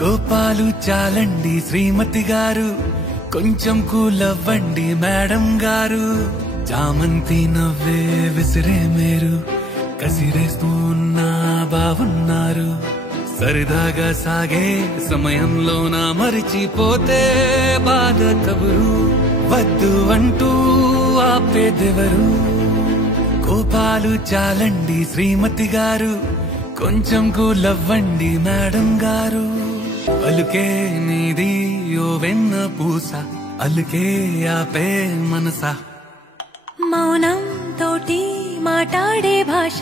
కోపాలు చాలండి శ్రీమతి గారు, కొంచెం కూలవ్వండి మేడం గారు. చామంతి నవ్వే విసిరే మేరు, కసిరేస్తున్నా బావున్నారు. సరదాగా సాగే సమయంలోన మరిచిపోతే బాధ కబురు. వద్దు అంటూ ఆపేదెవరు? కోపాలు చాలండి శ్రీమతి గారు, కొంచెం కూలవ్వండి మేడం గారు. అలుకే నీది ఓ వెన్న పూస, అలుకే ఆపే మనసా. మౌనం తోటి మాట్లాడే భాష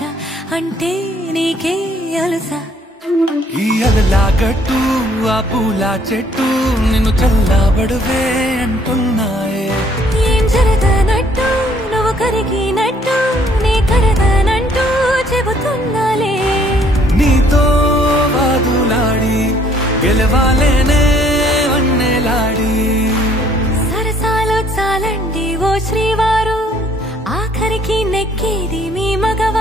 అంటే నీకే అలుసా. ఈ అలలా గట్టు ఆ పూల చెట్టు నిన్ను చల్లబడవే అంటున్నాయే. ఏం జరగనట్టు నువ్వు కరిగినట్టు నీ కరగనంటూ చెబుతున్నాలే. నీతో వాదులాడి గెలవాలేనే వన్నెలాడి. సరసాలు చాలండి ఓ శ్రీవారు, ఆఖరికి నెక్కేది మీ మగవారు.